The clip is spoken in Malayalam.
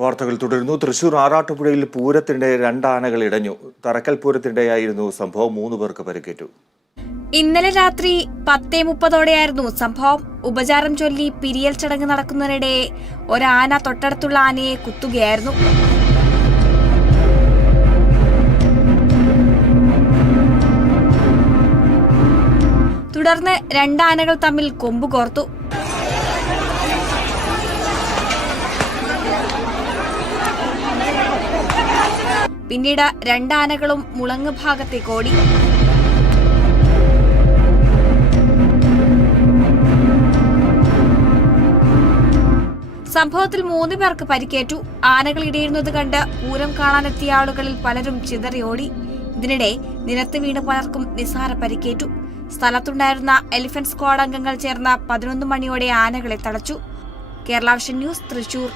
വാർത്തകൾ തുടരുന്നു. തൃശൂർ ആറാട്ടുപുഴയിൽ പൂരത്തിനിടെ 2 ആനകൾ ഇടഞ്ഞു. തറക്കൽ പൂരത്തിനിടെയായിരുന്നു സംഭവം. 3 പേർക്ക് പരിക്കേറ്റു. ഇന്നലെ രാത്രി 10:30ഓടെയായിരുന്നു സംഭവം. ഉപചാരം ചൊല്ലി പിരിയൽ ചടങ്ങ് നടക്കുന്നതിനിടെ ഒരാന തൊട്ടടുത്തുള്ള ആനയെ കുത്തുകയായിരുന്നു. തുടർന്ന് 2 ആനകൾ തമ്മിൽ കൊമ്പ് കോർത്തു. പിന്നീട് 2 ആനകളും മുളങ്ങ് ഭാഗത്തേക്ക് ഓടി. സംഭവത്തിൽ 3 പേർക്ക് പരിക്കേറ്റു. ആനകൾ ഇടയുന്നത് കണ്ട് പൂരം കാണാനെത്തിയ ആളുകളിൽ പലരും ചിതറിയോടി. ഇതിനിടെ നിലത്ത് വീണ് പലർക്കും നിസ്സാര പരിക്കേറ്റു. സ്ഥലത്തുണ്ടായിരുന്ന എലിഫന്റ് സ്ക്വാഡ് അംഗങ്ങൾ ചേർന്ന് 11 മണിയോടെ ആനകളെ തടച്ചു. Kerala vision news, Thrissur.